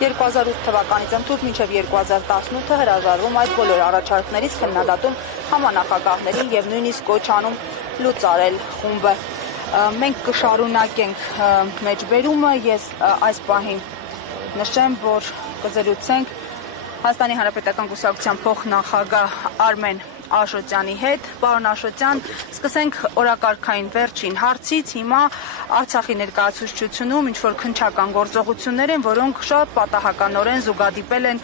2008 թվականից ընդհուպ մինչև 2018 հրաժարվում այդ բոլոր առաջարկներից քննադատում համանախագահներին եւ նույնիսկ կոչ անում լուծարել խումբը։ Մենք կշարունակենք մեջբերումը, ես այս պահին նշեմ, որ կզրուցենք Հայաստանի Հանրապետական Կուսակցության փոխնախագահ Արմեն Աշոտյանի հետ։ Պարոն Աշոտյան, սկսենք օրակարգային վերջին հարցից։ Հիմա Արցախի ներկայացուցչությունում ինչ-որ քննչական գործողություններ են, որոնք շատ պատահականորեն զուգադիպել են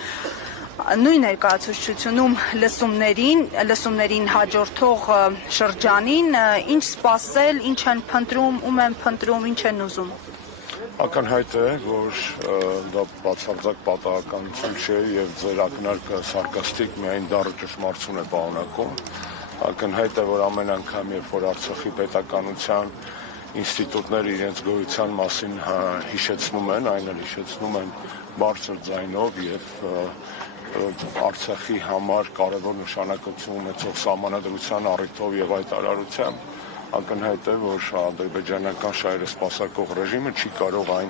նույն ներկայացուցչությունում լսումներին հաջորդող շրջանին, ինչ սպասել, ինչ են փնտրում, ում են փնտրում, ինչ են ուզում։ Ակնհայտ է, որ դա բացարձակ պատահականություն չէ եւ ձեր ակնարկը սարկաստիկ միայն դառը ճշմարտություն է պարունակում։ Ակնհայտ է, որ ամեն անգամ, երբ որ Արցախի պետականության ինստիտուտները իրենց գոյության մասին հիշեցնում են, այն էլ հիշեցնում են բարձր ձայնով եւ Արցախի համար կարևոր նշանակություն ունեցող սահմանադրության առիթով եւ այդ արարությամբ ակնհայտ է, որ ադրբեջանական շահերը սպասարկող ռեժիմը չի կարող այն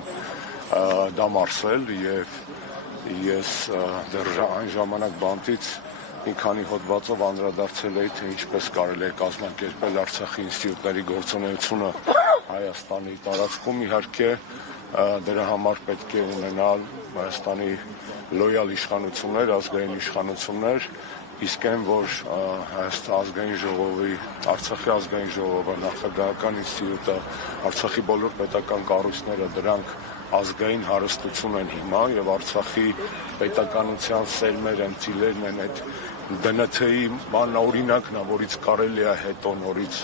դամարսել եւ ես դեռ այն ժամանակ բանտից մի քանի հոդվածով անդրադարձել էի, թե ինչպես կարելի է կազմակերպել Արցախի ինստիտուտների գործունեությունը Հայաստանի տարածքում։ Իհարկե դրա համար պետք է ունենալ Հայաստանի լոյալ իշխանություններ, ազգային իշխանություններ, իսկ այն, որ ազգային ժողովի, Արցախի ազգային ժողովը, նախագահական ինստիտուտը, Արցախի բոլոր պետական կառույցները դրանք ազգային հարստություն են հիմա եւ Արցախի պետականության սերմեր են, ծիլերն են այդ ԴՆԹ-ի օրինակն է, որից կարելի է հետո նորից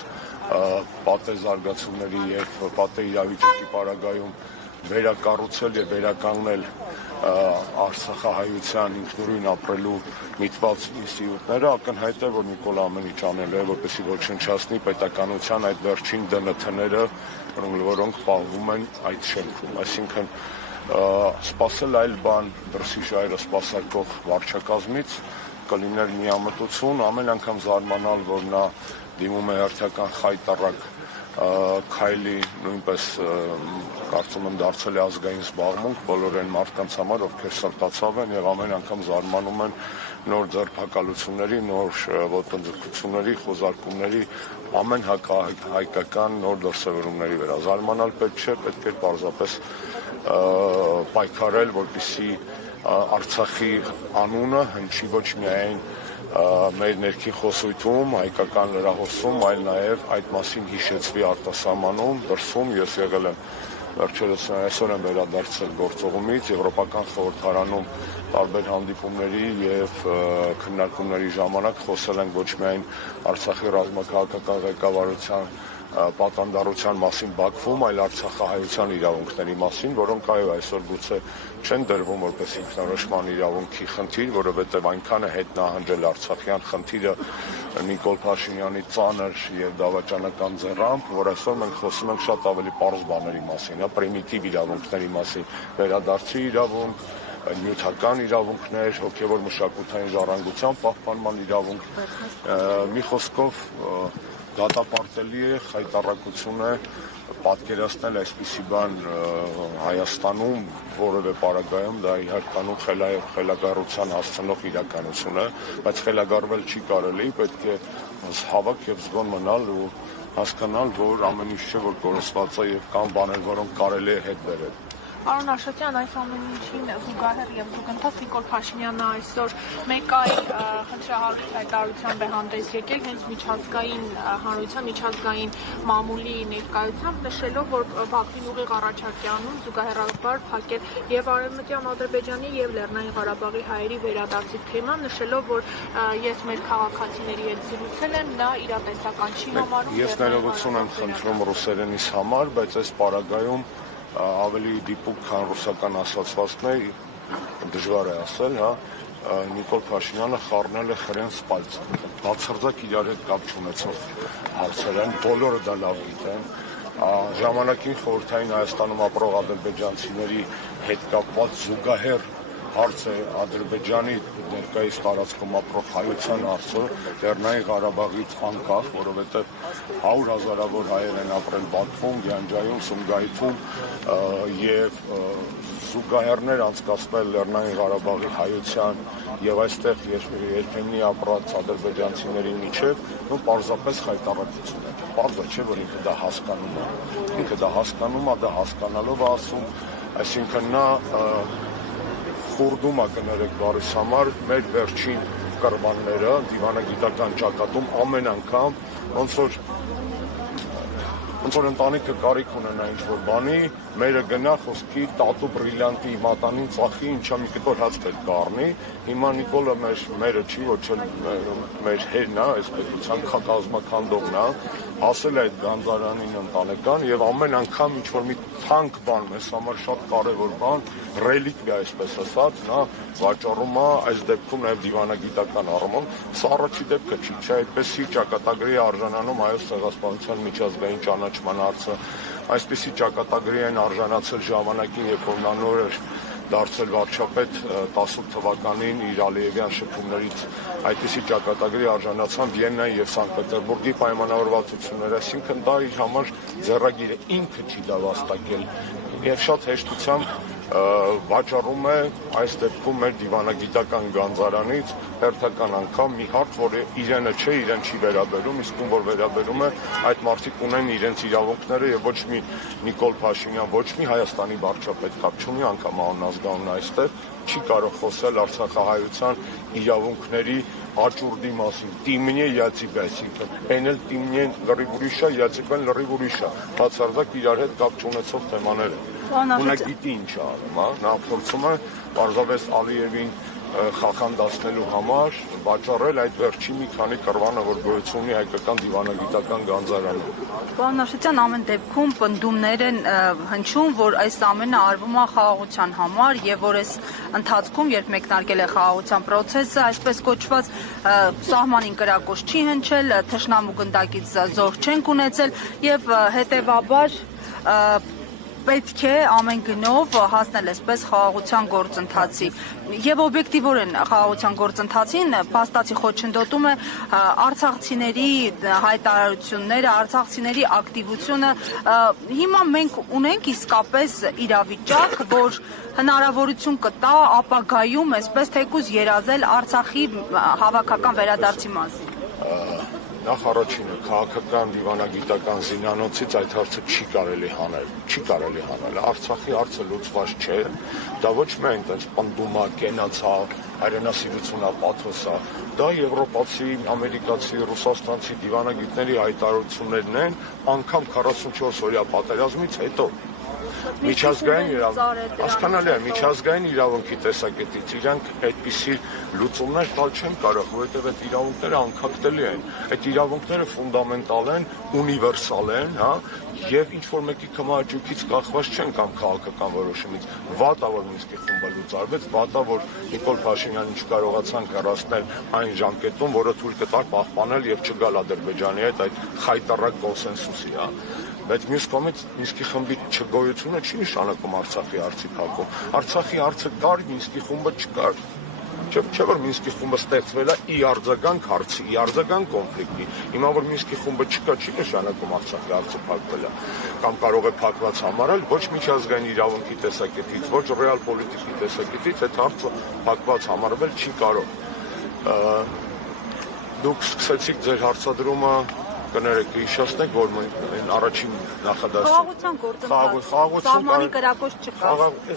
պատե զարգացումների եւ պատե իրավիճակի պարագայում վերակառուցել եւ վերականգնել Արցախահայության ինքնուրույն ապրելու միտված ինստիտուտները։ Ակնհայտ է, որ Նիկոլ ամեն ինչ անել է, որպեսզի ոչնչացնի պետականության այդ վերջին ԴՆԹ-ները, որոնք պահվում են այդ շենքում։ Այսինքն սպասել այլ բան դրսի շահերը սպասարկող վարչակազմից կլիներ միամտություն, ամեն անգամ զարմանալ, որ նա դիմում է հերթական խայտառակ քայլի, նույնպես կարծում եմ դարձել է ազգային զբաղմունք բոլոր այն մարդկանց համար, ովքեր սրտացավ են եւ ամեն անգամ զարմանում են նոր ձերբակալությունների, նոր ոտնձգությունների, խոզարկումների, ամեն հայկական նոր դրսևորումների վրա։ Զարմանալ պետք չէ, պետք է պարզապես պայքարել, որպեսզի Արցախի անունը հնչի ոչ միայն մեր ներքին խոսույթում, հայկական լրահոսում, այլ նաև այդ մասին հիշեցվի արտասահմանում, դրսում։ Ես եղել եմ վերջերս այսօր եմ վերադարձել գործողումից, Եվրոպական խորհրդարանում տարբեր հանդիպումների եւ քննարկումների ժամանակ խոսել ենք ոչ միայն Արցախի ռազմաքաղաքական ղեկավարության պատանդառության մասին Բաքվում, այլ Արցախահայության իրավունքների մասին, որոնք այո այսօր գուցե չեն դրվում որպես ինքնորոշման իրավունքի խնդիր, որովհետև այնքան է հետ նահանջել արցախյան խնդիրը Նիկոլ Փաշինյանի ծանր եւ դավաճանական ձեռամբ, որ այսօր մենք խոսում ենք շատ ավելի պարզ բաների մասին, պրիմիտիվ իրավունքների մասին, վերադարձի իրավունք, նյութական իրավունքներ, հոգեվոր մշակութային ժառանգության պահպանման իրավունք, մի խոսքով դատապարտելի է, խայտառակություն է պատկերացնել այսպիսի բան Հայաստանում որևէ պարագայում, դա իհարկանում խելագարության հասցնող իրականություն է, բայց խելագարվել չի կարելի, պետք է հավաք եւ զգոն մնալ ու հասկանալ, որ ամեն ինչ չէ, որ կորսված է եւ կան բաներ, որոնք կարելի է հետ բերել։ Պարոն Աշոտյան, այս ամեն ինչին զուգահեռ եւ զուգընթաց Նիկոլ Փաշինյանը այսօր մեկ այլ խնդրահարույց հայտարարությամբ է հանդես եկել հենց միջազգային հանրության, միջազգային մամուլի ներկայությամբ, նշելով, որ Բաքվին ուղիղ առաջարկ է անում զուգահեռաբար փակել եւ Արևմտյան Ադրբեջանի եւ Լեռնային Ղարաբաղի հայերի վերադարձի թեման, նշելով, որ ես մեր քաղաքացիների հետ զրուցել եմ, նա իրատեսական չի համարում։ Ես ներողություն եմ խնդրում ռուսերենից համար, բայց այս պարագայում ավելի դիպուկ, քան ռուսական ասացվածքն է, դժվար է ասել, Նիկոլ Փաշինյանը խառնել է խրեն սպայծ, բացարձակ իրար հետ կապ չունեցող հարցեր են, բոլորը դա լավ գիտեն, ժամանակին խորհրդային Հայաստանում ապրող ադրբեջանցիների հետ կապված զուգահեռ հարց է Ադրբեջանի ներկայիս տարածքում ապրող հայության հարցը, Լեռնային Ղարաբաղից անկախ, որովհետև 100,000-ավոր հայեր են ապրել Բաքվում, Գյանջայում, Սումգայիթում եւ զուգահեռներ անցկացնել Լեռնային Ղարաբաղի հայության եւ այստեղ երբեմնի ապրած ադրբեջանցիների միջև, ու պարզապես խայտառակություն է։ Պարզ է, չէ՞ որ ինքը դա հասկանում է։ Ինքը դա հասկանում է, դա հասկանալով ասում, այսինքն նա խուրդում է կներեք բարիս համար մեր վերջին կռվանները դիվանագիտական ճակատում ամեն անգամ ոնց որ ընտանիքը կարիք ունենա ինչ-որ բանի, մերը գնա խոսքի տատու բրիլյանտի մատանին ծախի, ինչա մի կտոր հաց պետք է առնի, հիմա Նիկոլը մերը չի, ոչ մեր հերն է, այս պետության կազմաքանդողն է, ասել է այդ գանձարանին ընտանեկան եւ ամեն անգամ ինչ-որ մի թանկ բան, մեզ համար շատ կարեւոր բան, ռելիկվիա, այսպես ասած, նա վաճառում է այս դեպքում նաեւ դիվանագիտական առումով, սա առաջի դեպքը չի, չէ, այդպեսի ճակատագրի արժանանում Հայոց ցեղասպանության միջազգային ճանաչման հարցը, այսպեսի ճակատագրի են արժանացել ժամանակին, երբ որ նա նոր էր դարձել վարչապետ 18 թվականին իր Ալիևյան շփումներից այդպիսի ճակատագրի արժանացան Վիեննայի եւ Սանկտ Պետերբուրգի պայմանավորվածությունները, այսինքն դա իր համար ձեռագիր է, ինքը չի դա վաստակել եւ շատ հեշտությամբ վաճառում է այս դեպքում մեր դիվանագիտական գանձարանից հերթական անգամ մի հարց, որ իրենը չէ, իրեն չի վերաբերում, իսկ ում որ վերաբերում է, այդ մարդիկ ունեն իրենց իրավունքները եւ ոչ մի Նիկոլ Փաշինյան, ոչ մի Հայաստանի վարչապետ կապ չունի, անգամ անազգանուն այստեղ չի կարող խոսել արցախահայության իրավունքների աճուրդի մասին։ Տիմնե յացիբը, այսինքն, այն էլ տիմնեն լրիվ ուրիշ է, յացիբեն լրիվ ուրիշ է։ Բացարձակ իրար հետ կապ չունեցող թեմաներ են։ Նա գիտի ինչ անում, նա փորձում է պարզապես Ալիևին խախանդացնելու համար վաճառել այդ վերջի մի քանի կռվանը, որ գոյություն ունի հայկական դիվանագիտական գանձարանում։ Պարոն Նաշետյան, ամեն դեպքում պնդումներ են հնչում, որ այս ամենը արվում է խաղաղության համար եւ որ այս ընթացքում, երբ մեկնարկել է խաղաղության process-ը, այսպես կոչված սահմանին կրակոց չի հնչել, թշնամու գնդակից զորք չենք ունեցել եւ հետեւաբար պետք է ամեն գնով հասնել այսպես խաղաղության գործընթացի եւ օբյեկտիվորեն խաղաղության գործընթացին փաստացի խոչընդոտում է արցախցիների հայտարարությունները, արցախցիների ակտիվությունը։ Հիմա մենք ունենք իսկապես իրավիճակ, որ հնարավորություն կտա ապագայում այսպես թեկուզ երազել Արցախի հավաքական վերադարձի մասին։ Նախ առաջինը քաղաքական դիվանագիտական զինանոցից այդ հարցը չի կարելի հանել, Արցախի հարցը լուծված չէ, դա ոչ միայն այնպես պնդումա, կենացա, հայրենասիրությունա, պաթոսա, դա եվրոպացի, ամերիկացի, ռուսաստանցի դիվանագիտների հայտարարություններն են, անգամ 44 օրյա պատերազմից հետո։ Միջազգային իրավունքի տեսակետից իրանք այդպիսի լուծումներ տալ չեն կարող, որովհետև այդ իրավունքները անկախտելի են, այդ իրավունքները ֆունդամենտալ են, ունիվերսալ են, եւ ինչ որ մեկի կամաճուկից կախված չեն կամ քաղաքական որոշումից։ Վատա որ Մինսկի խումբը լուծարվեց, վատա որ Նիկոլ Փաշինյանին չկարողացան կառուցել այն ժամկետում, որը թույլ կտար պահպանել եւ չգալ Ադրբեջանի հետ այդ խայտառակ կոնսենսուսի, Բայց մյուս կողմից Մինսկի խմբի չգոյությունը չի նշանակում Արցախի հարցի փակում։ Արցախի հարցը կար, Մինսկի խումբը չկար։ Չէ՞ որ Մինսկի խումբը ստեղծվել է ի արձագանք հարցի, ի արձագանք կոնֆլիկտի։ Հիմա որ Մինսկի խումբը չկա, չի նշանակում Արցախի հարցը փակվել է։ Կամ կարող է փակված համարել ոչ միջազգային իրավունքի տեսակետից, ոչ ռեալ պոլիտիկի տեսակետից այդ հարցը փակված համարվել չի կարող։ Դուք սկսեցիք ձեր հարցադրումը կներեք հիշեցնեք, որ առաջին նախադասում սահմանին կրակոց չկա։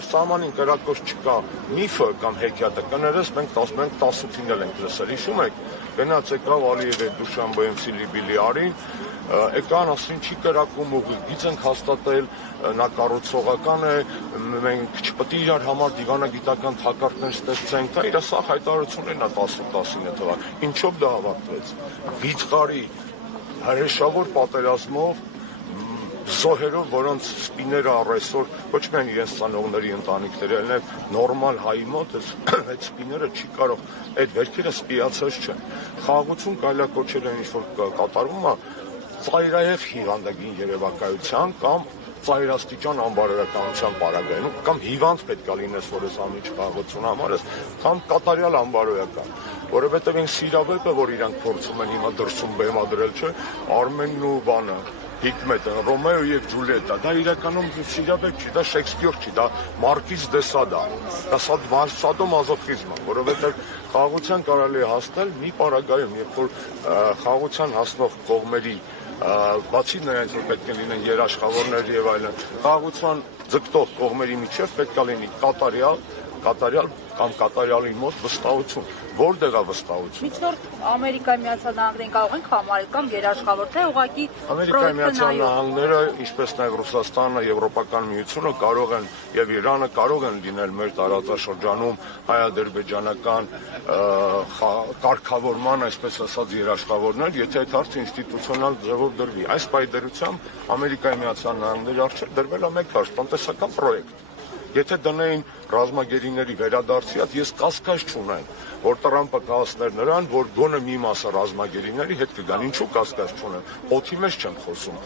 Սահմանին կրակոց չկա միֆը կամ հեքիաթը կներես մենք 18-ին էլ ենք լսել, հիշում եք, գնաց եկավ Ալիևի Դուշանբեում Սիլիբիլի արին, եկան ասին չի կրակում ուղիղ, գիծ ենք հաստատել, նա կառուցողական է, մենք չպետք է իրար համար դիվանագիտական թակարդներ ստեղծենք, դա իր սա հայտարարություններն է 18-19 թվականին, ինչով դա հավաքվեց, վիճղարի հրեշավոր պատերազմով զոհերով, որոնց սպիները առեսօր ոչ միայն իրենց ծանողների ընտանիքների, այլ նաև նորմալ հայի մոտ այդ սպիները չի կարող, այդ վերքերը սպիացած չեն։ Խաղաղություն կարելի կոչել են ինչ որ կատարվում է ծայրահեղ հիվանդագին երևակայության կամ ծայրաստիճան անբարոյականության պարագայում, կամ հիվանդ պետք է լինես, որ այս ամիջ խաղաղություն համարես, կամ կատարյալ անբարոյական, որովհետև այն սիրավեպը, որ իրանք փորձում են հիմա դրսում բեմադրել, չէ, Արմենն ու բանը, Հիկմետը, Ռոմեո եւ Ջուլիետա, դա իրականում սիրավեպ չի, դա Շեքսպիր չի, դա Մարկիս դե Սադա, դա սադոմազոխիզմ է, որովհետև խաղաղության կարելի է հասնել մի պարագայում, երբ որ խաղաղության հասնող կողմերի բացի նրանից, որ պետք է լինեն երաշխավորներ եւ այլն, խաղաղության ձգտող կողմերի միջև պետք է լինի կատարյալ կամ կատարյալի մոտ վստահություն, որտեղ է վստահություն։ Միջնորդ Ամերիկայի Միացյալ Նահանգներին կարող ենք համարել կամ երաշխավոր, թե ուղղակի Ամերիկայի Միացյալ Նահանգները, ինչպես նաև Ռուսաստանը, Եվրոպական միությունը կարող են եւ Իրանը կարող են լինել մեր տարածաշրջանում հայ-ադրբեջանական կարգավորման, այսպես ասած, երաշխավորներ, եթե այդ հարցը ինստիտուցիոնալ ձևով դրվի։ Այս պայմանությամբ Ամերիկայի Միացյալ Նահանգների առջև դրվել է մեկ հարց՝ տնտեսական պրոյեկտ։ Եթե դնեին ռազմագերիների վերադարձի, ես կասկած չունեմ, որ Տրամպը կհասներ նրան, որ գոնե մի մասը ռազմագերիների հետ կգան, ինչու կասկած չունեմ, օդի մեջ չեմ խոսում։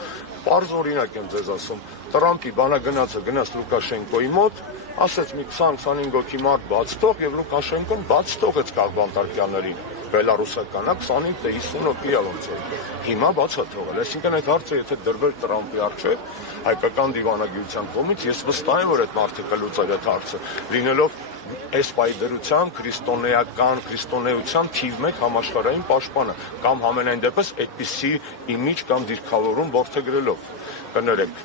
Պարզ օրինակ եմ ձեզ ասում, Տրամպի բանագնացը գնաց Լուկաշենկոյի մոտ, ասեց մի 20-25 հոգի մարդ բաց թող, եւ Լուկաշենկոն բաց թողեց Կարբանտարկյաններին, բելարուսականա 25 թե 50 հոգի ոնց է։ Հիմա բաց է թողել, այսինքն այդ հարցը եթե դրվել Տրամպի առջև, հայկական դիվանագիտության կողմից, ես վստահ եմ, որ այդ մարդը կլուծել այդ հարցը, լինելով այս պայդրության քրիստոնեության թիվ 1 համաշխարհային պաշտպանը կամ համենայն դեպս այդպիսի իմիջ կամ դիրքավորում որդեգրելով կներեք։